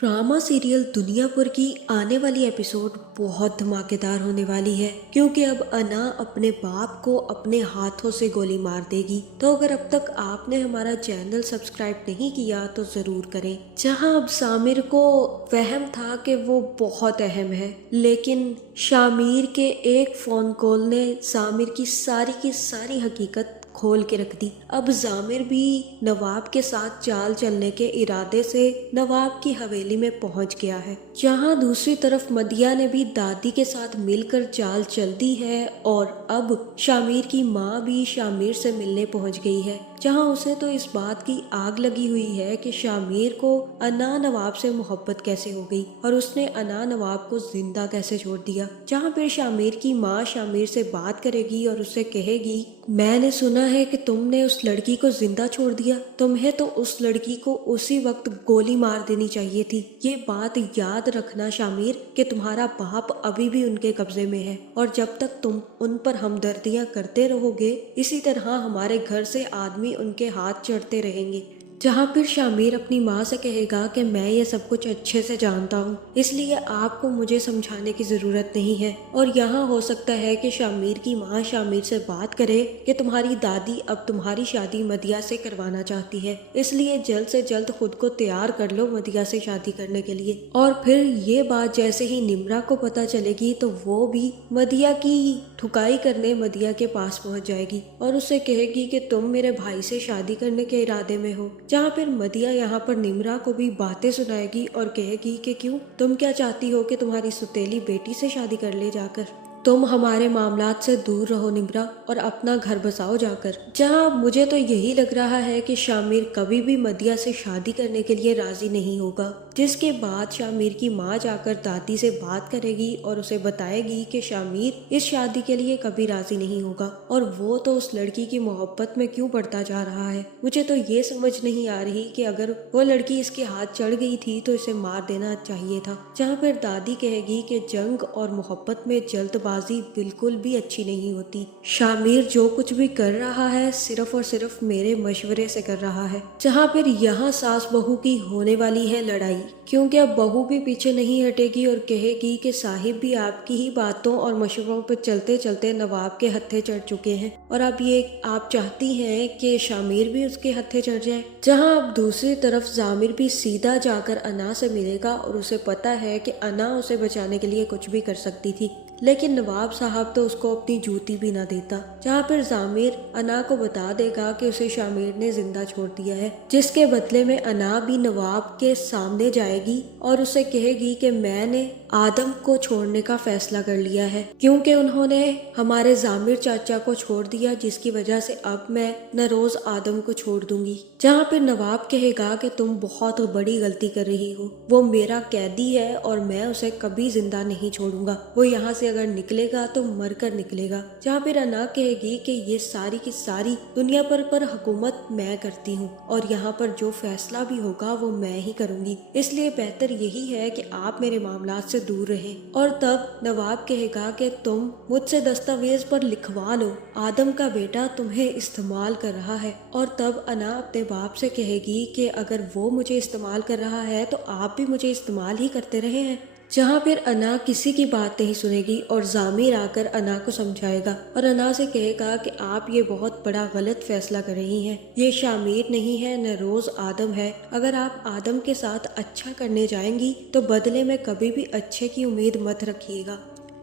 Drama serial Duniyapur की आने वाली एपिसोड बहुत धमाकेदार होने वाली है, क्योंकि अब अना अपने बाप को अपने हाथों से गोली मार देगी। तो अगर अब तक आपने हमारा चैनल सब्सक्राइब नहीं किया तो जरूर करें। जहां अब सामिर को वहम था कि वो बहुत अहम है, लेकिन शामिर के एक फोन कॉल ने सामिर की सारी हकीकत खोल के रख दी। अब जामिर भी नवाब के साथ चाल चलने के इरादे से नवाब की हवेली में पहुंच गया है। जहां दूसरी तरफ मदिया ने भी दादी के साथ मिलकर चाल चल दी है और अब शामिर की माँ भी शामिर से मिलने पहुंच गई है। जहां उसे तो इस बात की आग लगी हुई है कि शामिर को अना नवाब से मोहब्बत कैसे हो गई और उसने अना नवाब को जिंदा कैसे छोड़ दिया। जहां फिर शामिर की माँ शामिर से बात करेगी और उससे कहेगी, मैंने सुना है कि तुमने उस लड़की को जिंदा छोड़ दिया, तुम्हें तो उस लड़की को उसी वक्त गोली मार देनी चाहिए थी। ये बात याद रखना शामिर कि तुम्हारा बाप अभी भी उनके कब्जे में है और जब तक तुम उन पर हमदर्दियां करते रहोगे इसी तरह हमारे घर से आदमी उनके हाथ चढ़ते रहेंगे। जहाँ फिर शामिर अपनी माँ से कहेगा कि मैं ये सब कुछ अच्छे से जानता हूँ, इसलिए आपको मुझे समझाने की ज़रूरत नहीं है। और यहाँ हो सकता है कि शामिर की माँ शामिर से बात करे कि तुम्हारी दादी अब तुम्हारी शादी मदिया से करवाना चाहती है, इसलिए जल्द से जल्द खुद को तैयार कर लो मदिया से शादी करने के लिए। और फिर ये बात जैसे ही निम्रा को पता चलेगी तो वो भी मदिया की ठुकाई करने मदिया के पास पहुँच जाएगी और उससे कहेगी कि तुम मेरे भाई से शादी करने के इरादे में हो। जहाँ फिर मदिया यहाँ पर निम्रा को भी बातें सुनाएगी और कहेगी कि क्यों, तुम क्या चाहती हो कि तुम्हारी सुतेली बेटी से शादी कर ले जाकर? तुम हमारे मामलात से दूर रहो निम्रा और अपना घर बसाओ जाकर। जहाँ मुझे तो यही लग रहा है कि शामिर कभी भी मदिया से शादी करने के लिए राजी नहीं होगा। जिसके बाद शामिर की माँ जाकर दादी से बात करेगी और उसे बताएगी कि शामिर इस शादी के लिए कभी राजी नहीं होगा और वो तो उस लड़की की मोहब्बत में क्यों पड़ता जा रहा है। मुझे तो ये समझ नहीं आ रही कि अगर वो लड़की इसके हाथ चढ़ गई थी तो इसे मार देना चाहिए था। जहाँ फिर दादी कहेगी कि जंग और मोहब्बत में जल्दबाजी बिल्कुल भी अच्छी नहीं होती। शामिर जो कुछ भी कर रहा है सिर्फ और सिर्फ मेरे मशवरे से कर रहा है। जहाँ फिर यहाँ सास बहू की होने वाली है लड़ाई, क्योंकि अब बहू भी पीछे नहीं हटेगी और कहेगी कि साहिब भी आपकी ही बातों और मशवरों पर चलते चलते नवाब के हत्थे चढ़ चुके हैं और अब ये आप चाहती हैं कि शामिर भी उसके हत्थे चढ़ जाए। जहां अब दूसरी तरफ जामिर भी सीधा जाकर अना से मिलेगा और उसे पता है कि अना उसे बचाने के लिए कुछ भी कर सकती थी, लेकिन नवाब साहब तो उसको अपनी जूती भी ना देता। जहाँ पर जामिर अना को बता देगा कि उसे शामिर ने जिंदा छोड़ दिया है, जिसके बदले में अना भी नवाब के सामने जाएगी और उसे कहेगी कि मैंने आदम को छोड़ने का फैसला कर लिया है, क्योंकि उन्होंने हमारे जामिर चाचा को छोड़ दिया, जिसकी वजह से अब मैं नरोज आदम को छोड़ दूंगी। जहाँ पर नवाब कहेगा कि तुम बहुत बड़ी गलती कर रही हो, वो मेरा कैदी है और मैं उसे कभी जिंदा नहीं छोड़ूंगा, वो यहाँ से अगर निकलेगा तो मर कर निकलेगा। जहाँ फिर अना कहेगी कि ये सारी की सारी दुनिया पर हुकूमत मैं करती हूँ और यहाँ पर जो फैसला भी होगा वो मैं ही करूँगी, इसलिए बेहतर यही है कि आप मेरे मामलात से दूर रहें। और तब नवाब कहेगा कि तुम मुझसे दस्तावेज पर लिखवा लो, आदम का बेटा तुम्हें इस्तेमाल कर रहा है। और तब अना अपने बाप से कहेगी कि अगर वो मुझे इस्तेमाल कर रहा है तो आप भी मुझे इस्तेमाल ही करते रहे हैं। जहाँ फिर अना किसी की बात नहीं सुनेगी और जामिर आकर अना को समझाएगा और अना से कहेगा कि आप ये बहुत बड़ा गलत फैसला कर रही हैं, ये शामिर नहीं है नरोज आदम है। अगर आप आदम के साथ अच्छा करने जाएंगी तो बदले में कभी भी अच्छे की उम्मीद मत रखिएगा।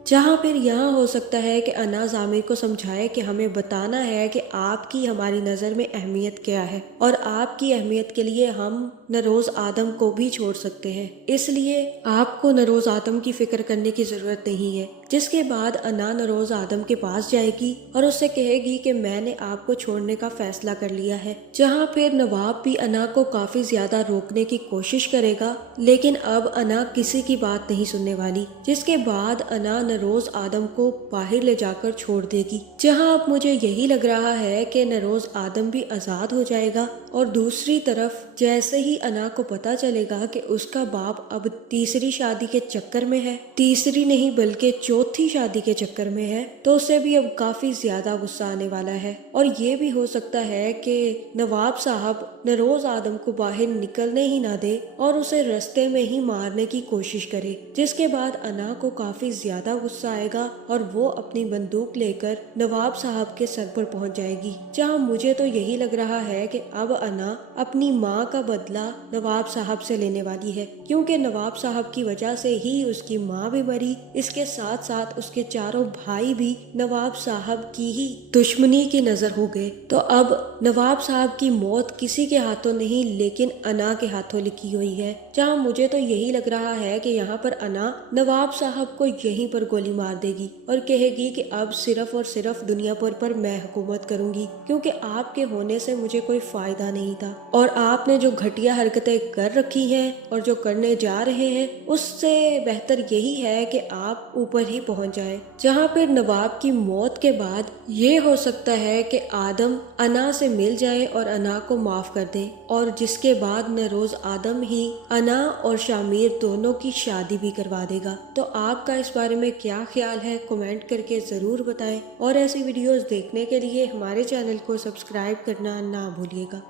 जहाँ फिर यहाँ हो सकता है कि अना जामिर को समझाए कि हमें बताना है कि आपकी हमारी नज़र में अहमियत क्या है और आपकी अहमियत के लिए हम नरोज आदम को भी छोड़ सकते हैं, इसलिए आपको नरोज आदम की फिक्र करने की ज़रूरत नहीं है। जिसके बाद अना नरोज आदम के पास जाएगी और उससे कहेगी कि मैंने आपको छोड़ने का फैसला कर लिया है। जहाँ फिर नवाब भी अना को काफी ज्यादा रोकने की कोशिश करेगा, लेकिन अब अना किसी की बात नहीं सुनने वाली। जिसके बाद अना नरोज आदम को बाहर ले जाकर छोड़ देगी। जहाँ अब मुझे यही लग रहा है कि नरोज आदम भी आजाद हो जाएगा। और दूसरी तरफ जैसे ही अना को पता चलेगा कि उसका बाप अब तीसरी शादी के चक्कर में है, तीसरी नहीं बल्कि चौथी शादी के चक्कर में है तो उसे भी अब काफी ज्यादा गुस्सा आने वाला है और ये भी हो सकता है कि नवाब साहब नरोज आदम को बाहर निकलने ही ना दे और उसे रास्ते में ही मारने की कोशिश करे, जिसके बाद अना को काफी ज्यादा गुस्सा आएगा और वो अपनी बंदूक लेकर नवाब साहब के सर पर पहुंच जाएगी। जहां मुझे तो यही लग रहा है कि अब अना अपनी माँ का बदला नवाब साहब से लेने वाली है, क्योंकि नवाब साहब की वजह से ही उसकी माँ भी मरी, इसके साथ साथ उसके चारों भाई भी नवाब साहब की ही दुश्मनी की नजर हो गए। तो अब नवाब साहब की मौत किसी के हाथों नहीं लेकिन अना के हाथों लिखी हुई है। जहां मुझे तो यही लग रहा है कि यहाँ पर अना नवाब साहब को यहीं पर गोली मार देगी और कहेगी कि अब सिर्फ और सिर्फ दुनिया पर मैं हुकूमत करूंगी, क्योंकि आपके होने से मुझे कोई फायदा नहीं था और आपने जो घटिया हरकतें कर रखी हैं और जो करने जा रहे हैं उससे बेहतर यही है कि आप ऊपर ही पहुंच जाए। जहां पर नवाब की मौत के बाद ये हो सकता है कि आदम अना से मिल जाए और अना को माफ कर दे और जिसके बाद नरोज आदम ही अना और शामिर दोनों की शादी भी करवा देगा। तो आपका इस बारे में क्या ख्याल है, कमेंट करके जरूर बताएं और ऐसी वीडियोस देखने के लिए हमारे चैनल को सब्सक्राइब करना ना भूलिएगा।